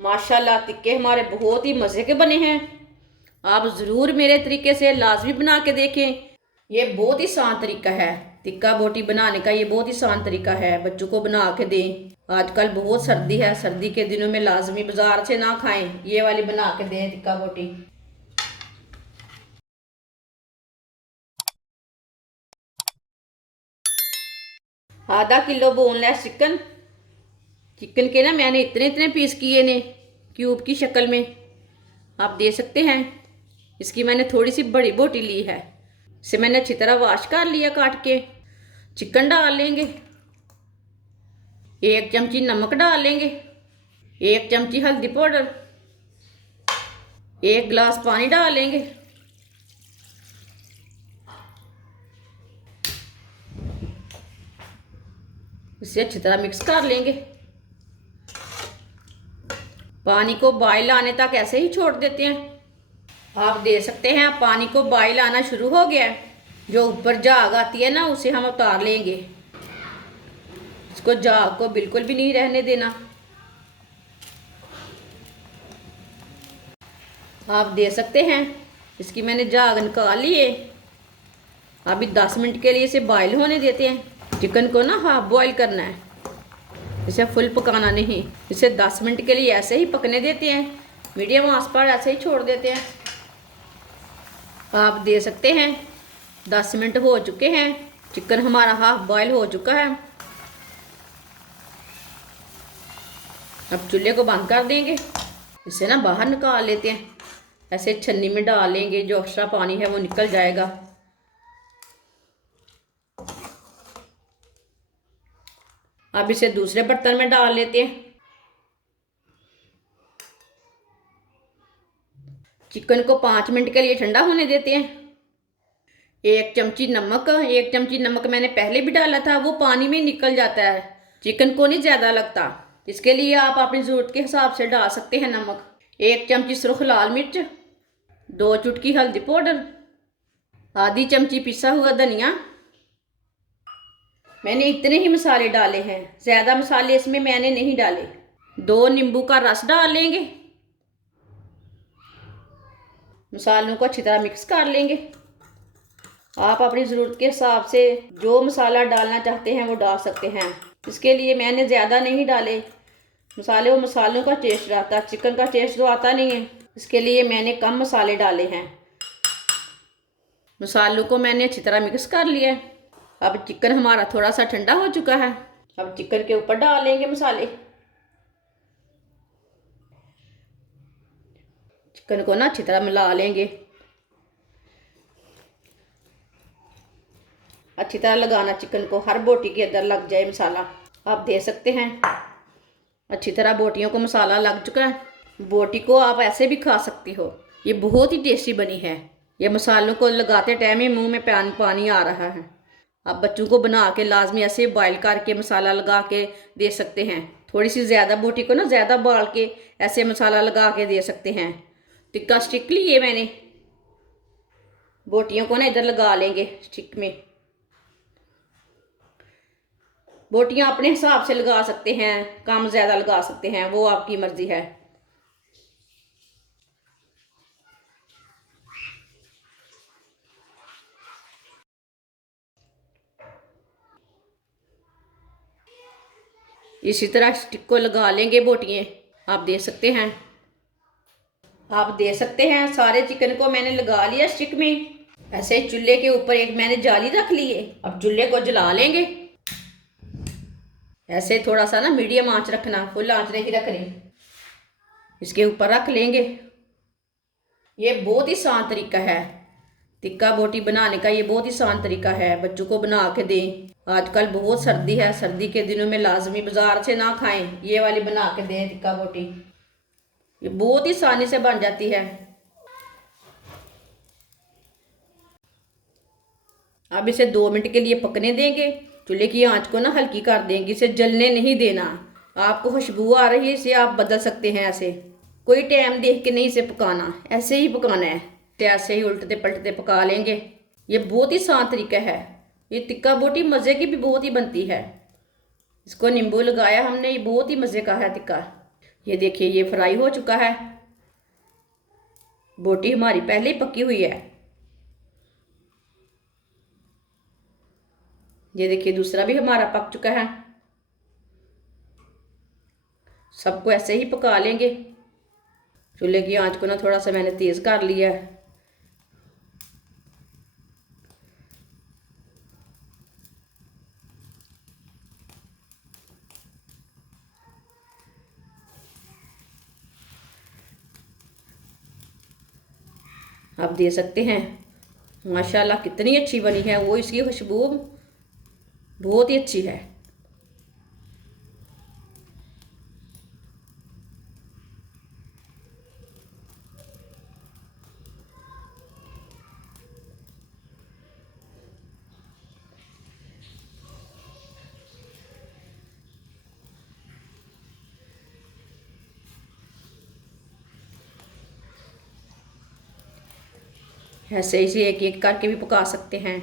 माशाल्लाह टिक्के हमारे बहुत ही मज़े के बने हैं। आप ज़रूर मेरे तरीके से लाजमी बना के देखें। ये बहुत ही आसान तरीका है टिक्का बोटी बनाने का। ये बहुत ही आसान तरीका है, बच्चों को बना के दें। आजकल बहुत सर्दी है, सर्दी के दिनों में लाजमी बाजार से ना खाएं, ये वाली बना के दें टिक्का बोटी। आधा किलो बोनलेस चिकन। चिकन के ना मैंने इतने इतने पीस किए ने क्यूब की शक्ल में, आप दे सकते हैं। इसकी मैंने थोड़ी सी बड़ी बोटी ली है। इसे मैंने अच्छी तरह वॉश कर लिया काट के। चिकन डाल लेंगे, 1 चमची नमक डाल लेंगे, 1 चमची हल्दी पाउडर, 1 गिलास पानी डाल लेंगे। इसे अच्छी तरह मिक्स कर लेंगे। पानी को बॉयल आने तक ऐसे ही छोड़ देते हैं। आप दे सकते हैं पानी को बॉयल आना शुरू हो गया है, जो ऊपर झाग आती है ना उसे हम उतार लेंगे। इसको झाग को बिल्कुल भी नहीं रहने देना। आप दे सकते हैं। इसकी मैंने झाग निकाल ली है। अभी 10 मिनट के लिए इसे बॉयल होने देते हैं। चिकन को ना हाफ बॉयल करना है, इसे फुल पकाना नहीं। इसे 10 मिनट के लिए ऐसे ही पकने देते हैं, मीडियम आंच पर ऐसे ही छोड़ देते हैं। आप दे सकते हैं 10 मिनट हो चुके हैं, चिकन हमारा हाफ बॉयल हो चुका है। अब चूल्हे को बंद कर देंगे। इसे ना बाहर निकाल लेते हैं, ऐसे छन्नी में डाल लेंगे, जो एक्स्ट्रा पानी है वो निकल जाएगा। अब इसे दूसरे बर्तन में डाल लेते हैं। चिकन को 5 मिनट के लिए ठंडा होने देते हैं। 1 चमची नमक, 1 चमची नमक मैंने पहले भी डाला था, वो पानी में निकल जाता है, चिकन को नहीं ज़्यादा लगता। इसके लिए आप अपनी ज़रूरत के हिसाब से डाल सकते हैं नमक। 1 चमची सुर्ख लाल मिर्च, 2 चुटकी हल्दी पाउडर, आधी चमची पिसा हुआ धनिया। मैंने इतने ही मसाले डाले हैं, ज़्यादा मसाले इसमें मैंने नहीं डाले। 2 नींबू का रस डाल लेंगे। मसालों को अच्छी तरह मिक्स कर लेंगे। आप अपनी ज़रूरत के हिसाब से जो मसाला डालना चाहते हैं वो डाल सकते हैं। इसके लिए मैंने ज़्यादा नहीं डाले मसाले, वो मसालों का टेस्ट आता है, चिकन का टेस्ट तो आता नहीं है, इसके लिए मैंने कम मसाले डाले हैं। मसालों को मैंने अच्छी तरह मिक्स कर लिया है। अब चिकन हमारा थोड़ा सा ठंडा हो चुका है। अब चिकन के ऊपर डाल लेंगे मसाले। चिकन को ना अच्छी तरह मिला लेंगे। अच्छी तरह लगाना चिकन को, हर बोटी के अंदर लग जाए मसाला। आप दे सकते हैं। अच्छी तरह बोटियों को मसाला लग चुका है। बोटी को आप ऐसे भी खा सकती हो, ये बहुत ही टेस्टी बनी है। ये मसालों को लगाते टाइम ही मुंह में पानी आ रहा है। आप बच्चों को बना के लाजमी ऐसे बॉयल करके मसाला लगा के दे सकते हैं। थोड़ी सी ज़्यादा बोटी को ना ज़्यादा बाल के ऐसे मसाला लगा के दे सकते हैं। टिक्का स्टिक लिए मैंने, बोटियों को ना इधर लगा लेंगे स्टिक में। बोटियां अपने हिसाब से लगा सकते हैं, कम ज़्यादा लगा सकते हैं, वो आपकी मर्ज़ी है। इसी तरह स्टिक को लगा लेंगे बोटियाँ। आप दे सकते हैं। आप दे सकते हैं। सारे चिकन को मैंने लगा लिया स्टिक में। ऐसे चूल्हे के ऊपर एक मैंने जाली रख ली है। अब चूल्हे को जला लेंगे। ऐसे थोड़ा सा ना मीडियम आंच रखना, फुल आंच नहीं रखनी। इसके ऊपर रख लेंगे। ये बहुत ही आसान तरीका है टिक्का बोटी बनाने का। ये बहुत ही आसान तरीका है, बच्चों को बना के दें। आजकल बहुत सर्दी है, सर्दी के दिनों में लाजमी बाजार से ना खाएं, ये वाली बना के दें टिक्का बोटी। ये बहुत ही आसानी से बन जाती है। अब इसे 2 मिनट के लिए पकने देंगे। चूल्हे की आंच को ना हल्की कर देंगे, इसे जलने नहीं देना। आपको खुशबू आ रही है, इसे आप बदल सकते हैं। ऐसे कोई टाइम देख के नहीं इसे पकाना, ऐसे ही पकाना है। तो ऐसे ही उल्टते पलटते पका लेंगे। ये बहुत ही आसान तरीका है। ये टिक्का बोटी मज़े की भी बहुत ही बनती है। इसको नींबू लगाया हमने, ये बहुत ही मज़े का है टिक्का। ये देखिए ये फ्राई हो चुका है। बोटी हमारी पहले ही पकी हुई है। ये देखिए दूसरा भी हमारा पक चुका है। सबको ऐसे ही पका लेंगे। चूल्हे की आंच को ना थोड़ा सा मैंने तेज कर लिया है। आप दे सकते हैं माशाल्लाह कितनी अच्छी बनी है। वो इसकी खुशबू बहुत ही अच्छी है। ऐसे इसे एक एक करके भी पका सकते हैं।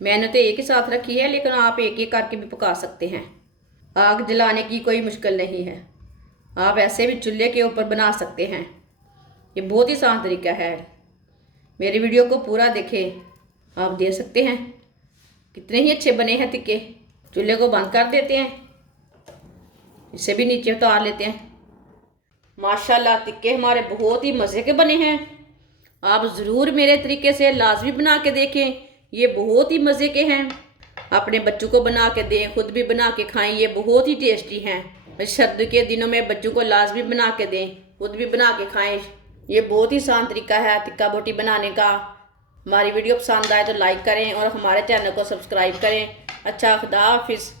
मैंने तो एक ही साथ रखी है, लेकिन आप एक एक करके भी पका सकते हैं। आग जलाने की कोई मुश्किल नहीं है। आप ऐसे भी चूल्हे के ऊपर बना सकते हैं। ये बहुत ही आसान तरीका है। मेरी वीडियो को पूरा देखें। आप दे सकते हैं कितने ही अच्छे बने हैं तिक्के। चूल्हे को बंद कर देते हैं। इसे भी नीचे उतार लेते हैं। माशाल्लाह तिक्के हमारे बहुत ही मज़े के बने हैं। आप ज़रूर मेरे तरीके से लाजमी बना के देखें। ये बहुत ही मज़े के हैं। अपने बच्चों को बना के दें, खुद भी बना के खाएं। ये बहुत ही टेस्टी हैं। सर्दी के दिनों में बच्चों को लाजमी बना के दें, खुद भी बना के खाएं। ये बहुत ही आसान तरीका है टिक्का बोटी बनाने का। हमारी वीडियो पसंद आए तो लाइक करें और हमारे चैनल को सब्सक्राइब करें। अच्छा, खुदा हाफिज़।